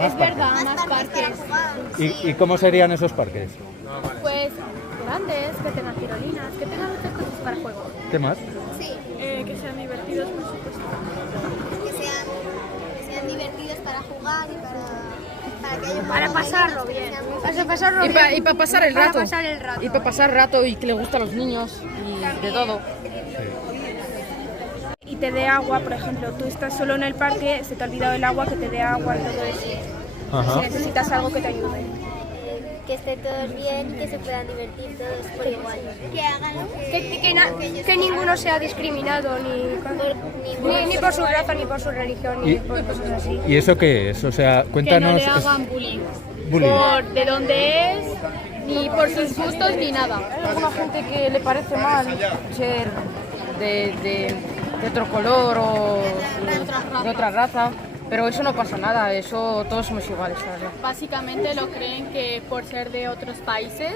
Es verdad, más parques. ¿Y cómo serían esos parques? Pues grandes, que tengan tirolinas, que tengan muchas cosas para juego. ¿Qué más? Sí, Que sean divertidos, por supuesto. que sean divertidos para jugar y para que haya un Para juego pasarlo bonito, bien. que sean muy Para felices. pasarlo Y bien. para pasar el rato. Para pasar el rato. Y para pasar rato y que le gusta a los niños y de todo. Y te dé agua, por ejemplo, tú estás solo en el parque, se te ha olvidado el agua, que te dé agua y todo eso. Ajá. Si necesitas algo que te ayude. Que estén todos bien, que se puedan divertir todos por igual. Que hagan lo Que ninguno sea discriminado ni por su raza, ni por su religión, ni por cosas así. ¿Y eso qué es? O sea, Que no cuéntanos. le hagan bullying. Bullying. Por de dónde es, ni por sus gustos, ni nada. Hay alguna gente que le parece mal ser de otro color o de otra raza, pero eso no pasa nada, eso todos somos iguales, la verdad. Básicamente lo creen que por ser de otros países,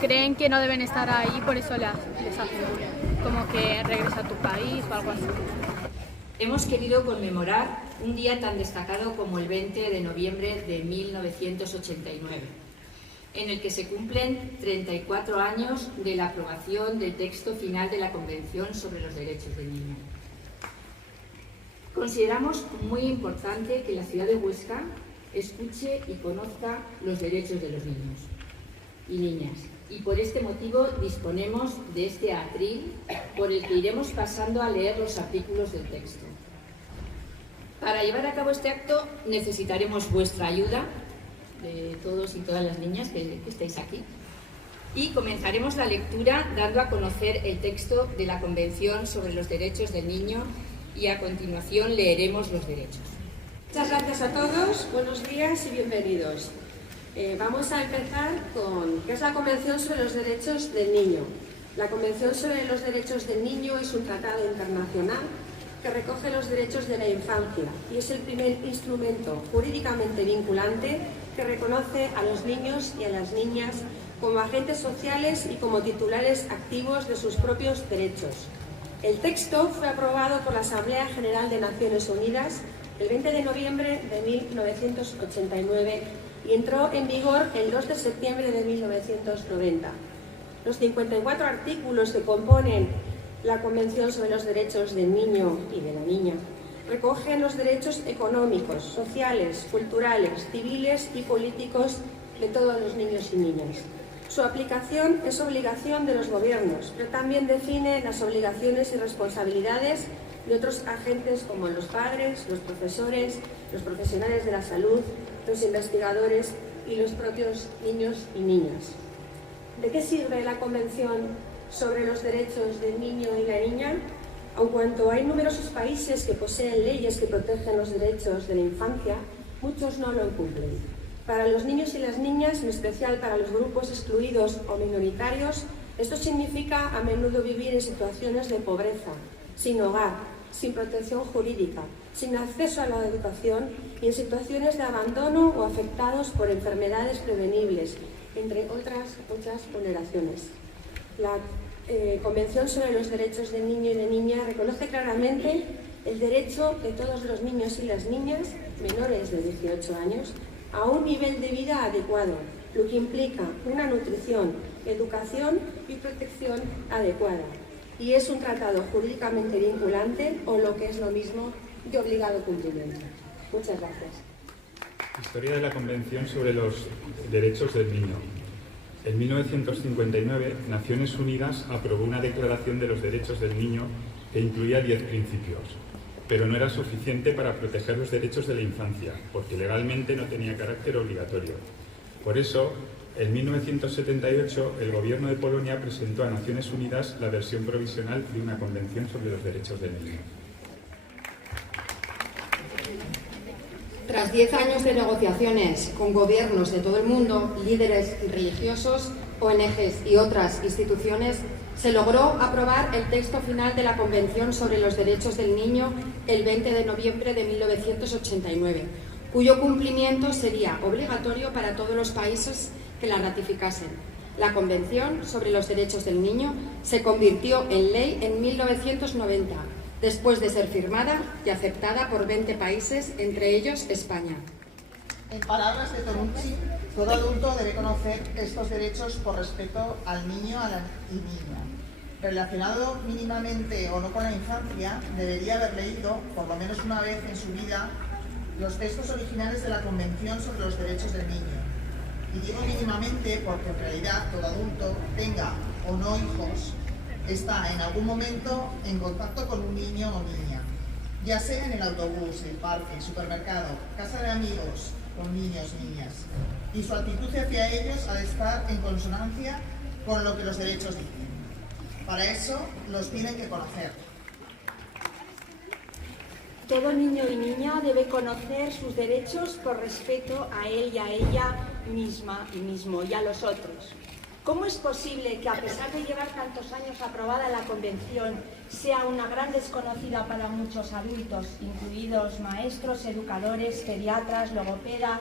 creen que no deben estar ahí, por eso les hacen bullying. Como que regresa a tu país o algo así. Hemos querido conmemorar un día tan destacado como el 20 de noviembre de 1989, en el que se cumplen 34 años de la aprobación del texto final de la Convención sobre los Derechos del Niño. Consideramos muy importante que la ciudad de Huesca escuche y conozca los derechos de los niños y niñas, y por este motivo disponemos de este atril por el que iremos pasando a leer los artículos del texto. Para llevar a cabo este acto necesitaremos vuestra ayuda, de todos y todas las niñas que estáis aquí, y comenzaremos la lectura dando a conocer el texto de la Convención sobre los Derechos del Niño y a continuación leeremos los derechos. Muchas gracias a todos, buenos días y bienvenidos. Vamos a empezar con qué es la Convención sobre los Derechos del Niño. La Convención sobre los Derechos del Niño es un tratado internacional que recoge los derechos de la infancia y es el primer instrumento jurídicamente vinculante que reconoce a los niños y a las niñas como agentes sociales y como titulares activos de sus propios derechos. El texto fue aprobado por la Asamblea General de Naciones Unidas el 20 de noviembre de 1989 y entró en vigor el 2 de septiembre de 1990. Los 54 artículos que componen la Convención sobre los Derechos del Niño y de la Niña recogen los derechos económicos, sociales, culturales, civiles y políticos de todos los niños y niñas. Su aplicación es obligación de los gobiernos, pero también define las obligaciones y responsabilidades de otros agentes como los padres, los profesores, los profesionales de la salud, los investigadores y los propios niños y niñas. ¿De qué sirve la Convención sobre los Derechos del Niño y la Niña? Aun cuanto hay numerosos países que poseen leyes que protegen los derechos de la infancia, muchos no lo cumplen. Para los niños y las niñas, en especial para los grupos excluidos o minoritarios, esto significa a menudo vivir en situaciones de pobreza, sin hogar, sin protección jurídica, sin acceso a la educación y en situaciones de abandono o afectados por enfermedades prevenibles, entre otras muchas vulneraciones. La Convención sobre los Derechos del Niño y de la Niña reconoce claramente el derecho de todos los niños y las niñas menores de 18 años a un nivel de vida adecuado, lo que implica una nutrición, educación y protección adecuada. Y es un tratado jurídicamente vinculante o lo que es lo mismo de obligado cumplimiento. Muchas gracias. Historia de la Convención sobre los Derechos del Niño. En 1959, Naciones Unidas aprobó una Declaración de los Derechos del Niño que incluía 10 principios, pero no era suficiente para proteger los derechos de la infancia, porque legalmente no tenía carácter obligatorio. Por eso, en 1978, el gobierno de Polonia presentó a Naciones Unidas la versión provisional de una Convención sobre los Derechos del Niño. Tras 10 años de negociaciones con gobiernos de todo el mundo, líderes religiosos, ONGs y otras instituciones, se logró aprobar el texto final de la Convención sobre los Derechos del Niño el 20 de noviembre de 1989, cuyo cumplimiento sería obligatorio para todos los países que la ratificasen. La Convención sobre los Derechos del Niño se convirtió en ley en 1990, después de ser firmada y aceptada por 20 países, entre ellos España. En palabras de Tonucci, todo adulto debe conocer estos derechos por respeto al niño y niña. Relacionado mínimamente o no con la infancia, debería haber leído, por lo menos una vez en su vida, los textos originales de la Convención sobre los Derechos del Niño. Y digo mínimamente porque en realidad todo adulto, tenga o no hijos, está en algún momento en contacto con un niño o niña, ya sea en el autobús, el parque, el supermercado, casa de amigos, con niños y niñas. Y su actitud hacia ellos ha de estar en consonancia con lo que los derechos dicen. Para eso los tienen que conocer. Todo niño y niña debe conocer sus derechos por respeto a él y a ella misma y mismo y a los otros. ¿Cómo es posible que, a pesar de llevar tantos años aprobada la Convención, sea una gran desconocida para muchos adultos, incluidos maestros, educadores, pediatras, logopedas?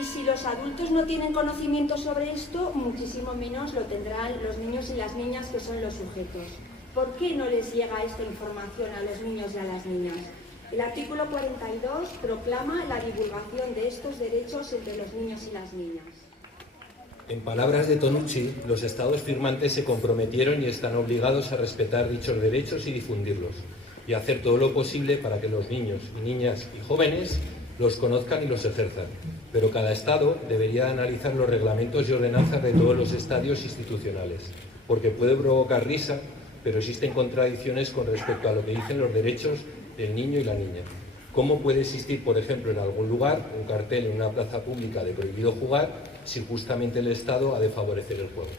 Y si los adultos no tienen conocimiento sobre esto, muchísimo menos lo tendrán los niños y las niñas, que son los sujetos. ¿Por qué no les llega esta información a los niños y a las niñas? El artículo 42 proclama la divulgación de estos derechos entre los niños y las niñas. En palabras de Tonucci, los Estados firmantes se comprometieron y están obligados a respetar dichos derechos y difundirlos, y hacer todo lo posible para que los niños y niñas y jóvenes los conozcan y los ejerzan. Pero cada Estado debería analizar los reglamentos y ordenanzas de todos los estadios institucionales, porque puede provocar risa, pero existen contradicciones con respecto a lo que dicen los derechos del niño y la niña. ¿Cómo puede existir, por ejemplo, en algún lugar un cartel en una plaza pública de prohibido jugar si justamente el Estado ha de favorecer el juego?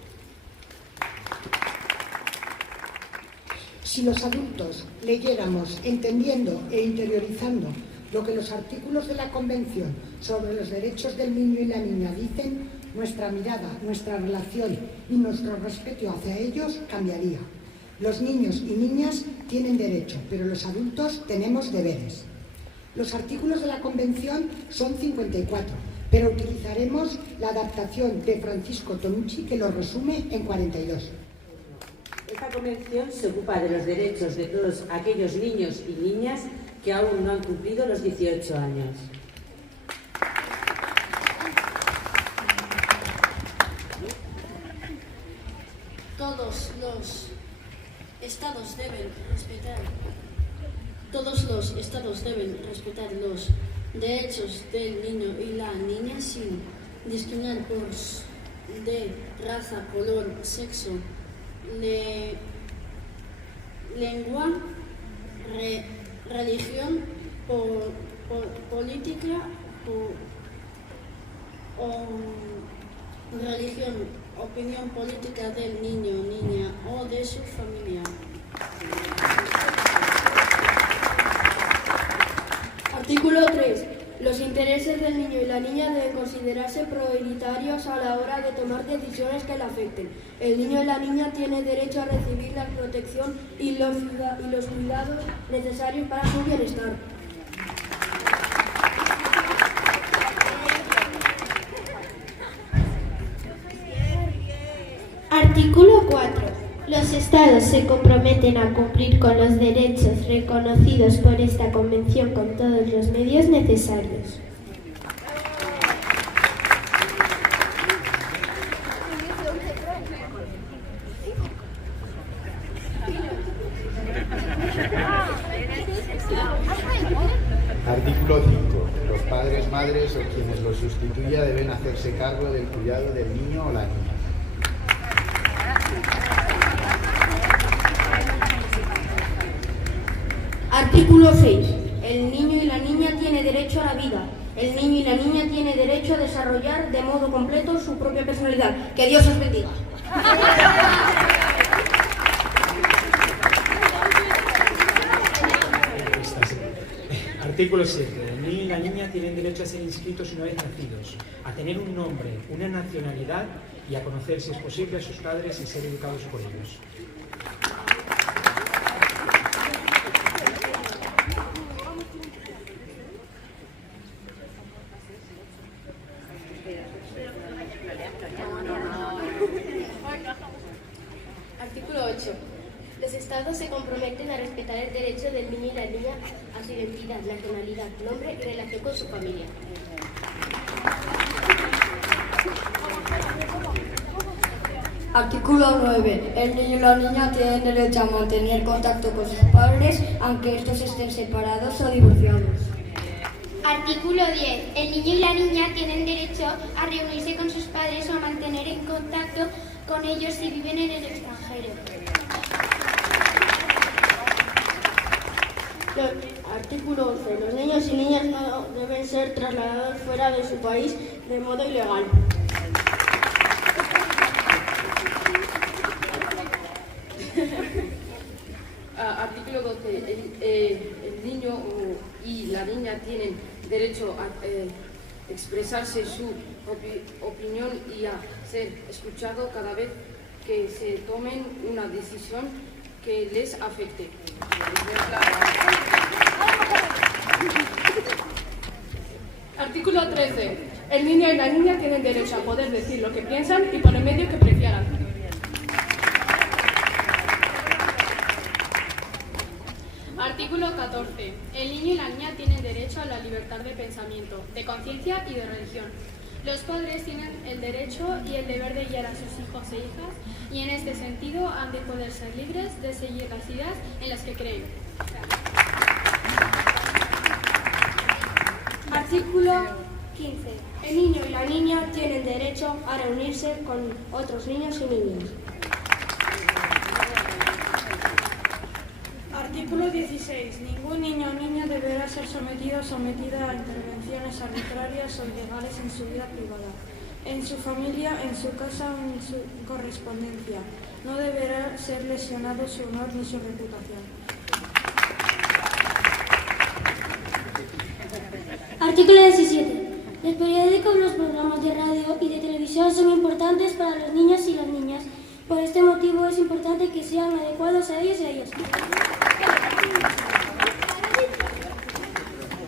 Si los adultos leyéramos, entendiendo e interiorizando lo que los artículos de la Convención sobre los derechos del niño y la niña dicen, nuestra mirada, nuestra relación y nuestro respeto hacia ellos cambiaría. Los niños y niñas tienen derecho, pero los adultos tenemos deberes. Los artículos de la Convención son 54, pero utilizaremos la adaptación de Francisco Tonucci, que lo resume en 42. Esta convención se ocupa de los derechos de todos aquellos niños y niñas que aún no han cumplido los 18 años. Todos los estados deben respetar los derechos del niño y la niña sin discriminar de raza, color, sexo, lengua, religión, política religión, opinión política del niño o niña o de su familia. Artículo 3. Los intereses del niño y la niña deben considerarse prioritarios a la hora de tomar decisiones que le afecten. El niño y la niña tienen derecho a recibir la protección y los cuidados necesarios para su bienestar. Artículo 4. Los Estados se comprometen a cumplir con los derechos reconocidos por esta Convención con todos los medios necesarios. Artículo 5. Los padres, madres o quienes los sustituya deben hacerse cargo del cuidado del niño o la niña. Artículo 6. El niño y la niña tienen derecho a la vida. El niño y la niña tienen derecho a desarrollar de modo completo su propia personalidad. Que Dios os bendiga. Artículo 7. El niño y la niña tienen derecho a ser inscritos una vez nacidos, a tener un nombre, una nacionalidad y a conocer, si es posible, a sus padres y ser educados por ellos. Artículo 8. Los Estados se comprometen a respetar el derecho del niño y la niña a su identidad, nacionalidad, nombre y relación con su familia. Artículo 9. El niño y la niña tienen derecho a mantener contacto con sus padres, aunque estos estén separados o divorciados. Artículo 10. El niño y la niña tienen derecho a reunirse con sus padres o a mantener en contacto con ellos si viven en el extranjero. Artículo 11. Los niños y niñas no deben ser trasladados fuera de su país de modo ilegal. Artículo 12. El niño y la niña tienen derecho a expresarse su opinión y a ser escuchado cada vez que se tomen una decisión que les afecte. Artículo 13. El niño y la niña tienen derecho a poder decir lo que piensan y por el medio que prefieran. Artículo 14. El niño y la niña tienen derecho a la libertad de pensamiento, de conciencia y de religión. Los padres tienen el derecho y el deber de guiar a sus hijos e hijas y en este sentido han de poder ser libres de seguir las ideas en las que creen. Artículo 15. El niño y la niña tienen derecho a reunirse con otros niños y niñas. Artículo 16. Ningún niño o niña deberá ser sometido o sometida a intervenciones arbitrarias o ilegales en su vida privada, en su familia, en su casa o en su correspondencia. No deberá ser lesionado su honor ni su reputación. Artículo 17. Los periódicos, los programas de radio y de televisión son importantes para los niños y las niñas. Por este motivo es importante que sean adecuados a ellos y a ellas.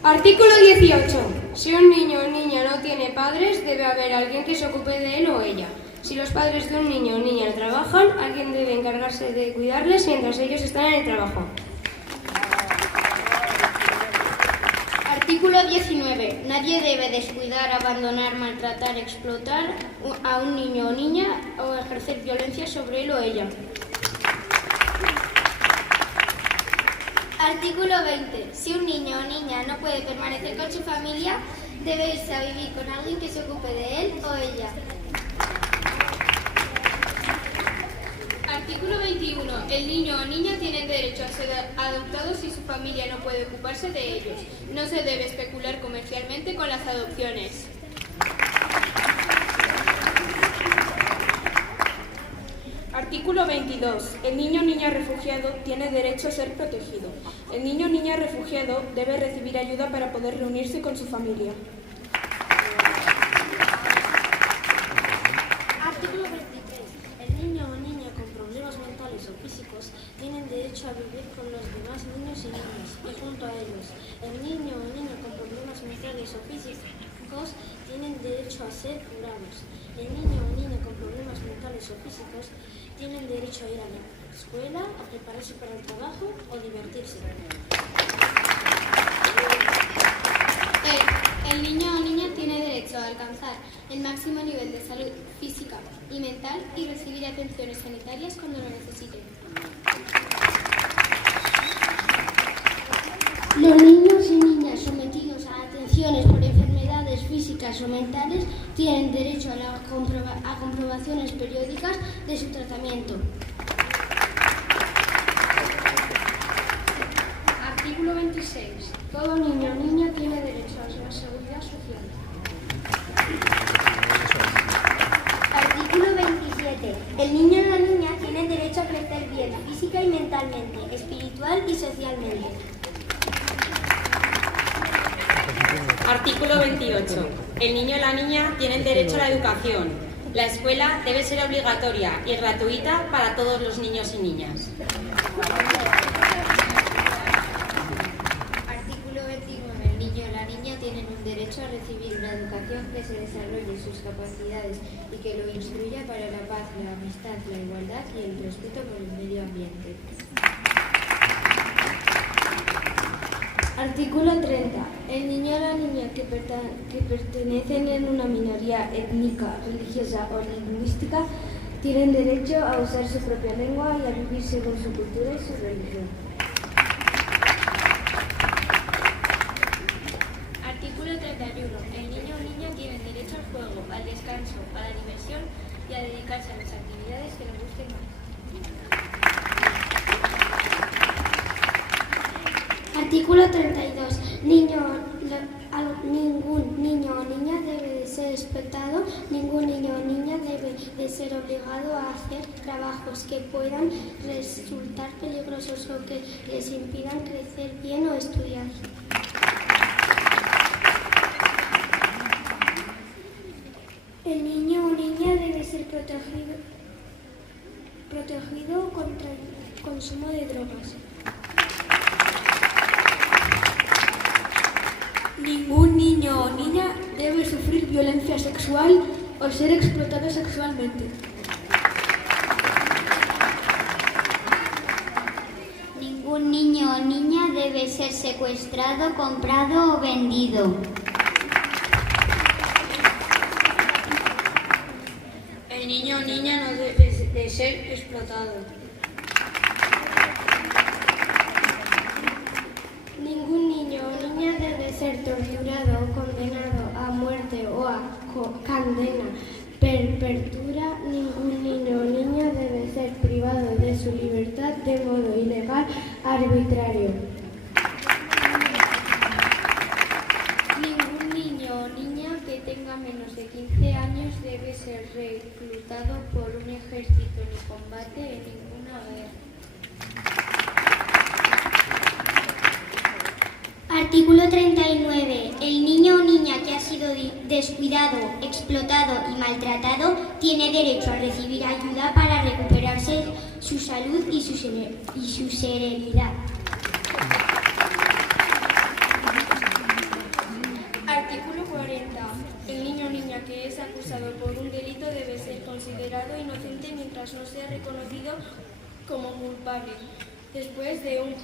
Artículo 18. Si un niño o niña no tiene padres, debe haber alguien que se ocupe de él o ella. Si los padres de un niño o niña no trabajan, alguien debe encargarse de cuidarles mientras ellos están en el trabajo. Artículo 19. Nadie debe descuidar, abandonar, maltratar, explotar a un niño o niña o ejercer violencia sobre él o ella. Artículo 20. Si un niño o niña no puede permanecer con su familia, debe irse a vivir con alguien que se ocupe de él o ella. Artículo 21. El niño o niña tiene derecho a ser adoptado si su familia no puede ocuparse de ellos. No se debe especular comercialmente con las adopciones. Artículo 22. El niño o niña refugiado tiene derecho a ser protegido. El niño o niña refugiado debe recibir ayuda para poder reunirse con su familia. Artículo 23. El niño o niña con problemas mentales o físicos tienen derecho a vivir con los demás niños y niñas y junto a ellos. El niño o niña con problemas mentales o físicos tienen derecho a ser curados. El niño o niña con problemas mentales o físicos tienen derecho a ir a la escuela, a prepararse para el trabajo o divertirse. El niño o niña tiene derecho a alcanzar el máximo nivel de salud física y mental y recibir atenciones sanitarias cuando lo necesiten. Los niños y niñas sometidos a atenciones por enfermedades físicas o mentales tienen derecho a comprobaciones periódicas de su tratamiento. Artículo 26. Todo niño o niña tiene derecho a la seguridad social. Artículo 27. El niño y la niña tienen derecho a crecer bien física y mentalmente, espiritual y socialmente. Artículo 28. El niño y la niña tienen derecho a la educación. La escuela debe ser obligatoria y gratuita para todos los niños y niñas. Artículo 29. El niño y la niña tienen un derecho derecho a recibir una educación que se desarrolle sus capacidades y que lo instruya para la paz, la amistad, la igualdad y el respeto por el medio ambiente. Artículo 30. El niño o la niña que pertenecen a una minoría étnica, religiosa o lingüística tienen derecho a usar su propia lengua y a vivir según su cultura y su religión. Artículo 31. El niño o niña tiene derecho al juego, al descanso, a la diversión y a dedicarse a las actividades que le gusten más. Artículo 32. Ningún niño o niña debe de ser explotado, ningún niño o niña debe de ser obligado a hacer trabajos que puedan resultar peligrosos o que les impidan crecer bien o estudiar. El niño o niña debe ser protegido contra el consumo de drogas. Ningún niño o niña debe sufrir violencia sexual o ser explotado sexualmente. Ningún niño o niña debe ser secuestrado, comprado o vendido. El niño o niña no debe de ser explotado. Ningún niño o niña debe ser torturado o condenado a muerte o a condena perpetua. Ningún niño o niña debe ser privado de su libertad de modo ilegal, arbitrario. Ningún niño o niña que tenga menos de 15 años debe ser reclutado por un ejército ni combate en ninguna guerra. Artículo 39. El niño o niña que ha sido descuidado, explotado y maltratado tiene derecho a recibir ayuda para recuperarse su salud y su serenidad. Artículo 40. El niño o niña que es acusado por un delito debe ser considerado inocente mientras no sea reconocido como culpable, después de un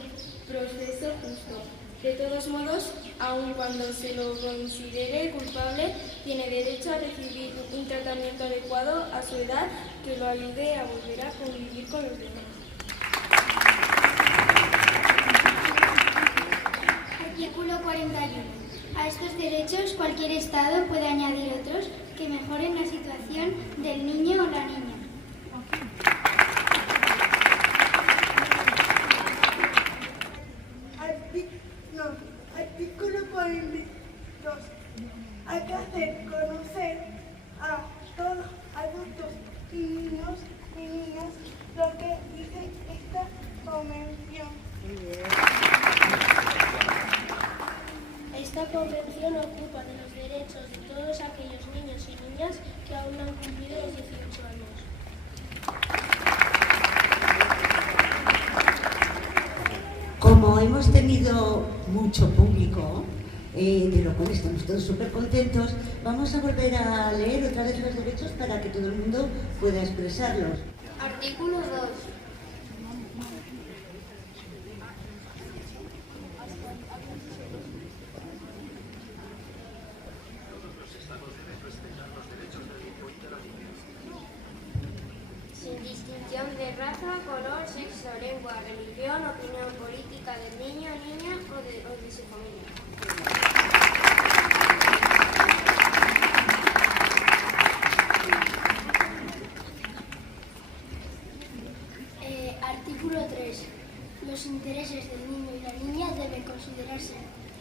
proceso justo. De todos modos, aun cuando se lo considere culpable, tiene derecho a recibir un tratamiento adecuado a su edad que lo ayude a volver a convivir con los demás. Artículo 41. A estos derechos cualquier Estado puede añadir otros que mejoren la situación del niño o la niña. Artículo 42. Hay que hacer conocer a todos adultos y niños y niñas lo que dice esta convención. Esta convención ocupa de los derechos de todos aquellos niños y niñas que aún no han cumplido los 18 años. Como hemos tenido mucho público, de lo cual estamos todos súper contentos, vamos a volver a leer otra vez los derechos para que todo el mundo pueda expresarlos. Artículo 2. Sin distinción de raza, color, sexo, lengua, religión, opinión política del niño, niña o de su familia. Artículo 3. Los intereses del niño y la niña deben considerarse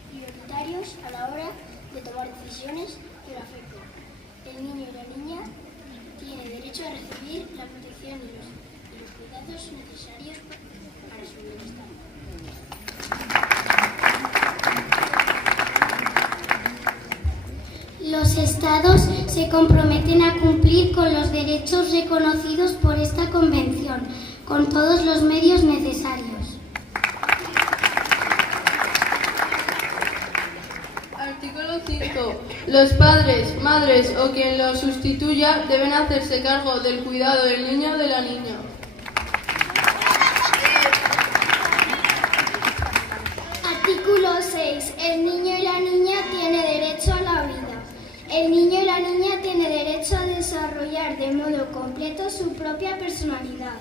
prioritarios a la hora de tomar decisiones que lo afecten. El niño y la niña tiene derecho a recibir la protección y los cuidados necesarios para su bienestar. Los Estados se comprometen a cumplir con los derechos reconocidos por esta Convención, con todos los medios necesarios. Artículo 5. Los padres, madres o quien los sustituya deben hacerse cargo del cuidado del niño o de la niña. Artículo 6. El niño y la niña tienen derecho a la vida. El niño y la niña tienen derecho a desarrollar de modo completo su propia personalidad.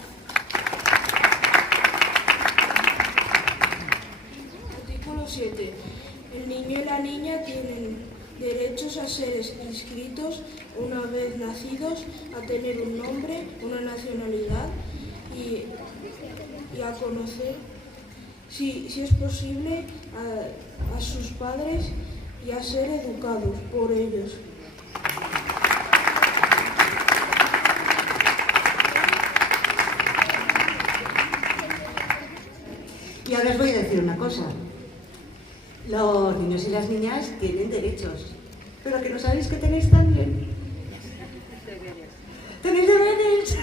Artículo 7. El niño y la niña tienen derechos a ser inscritos una vez nacidos, a tener un nombre, una nacionalidad y a conocer, si es posible, a sus padres y a ser educados por ellos. Y ahora os voy a decir una cosa. Los niños y las niñas tienen derechos, pero que no sabéis que tenéis también. ¡Tenéis deberes!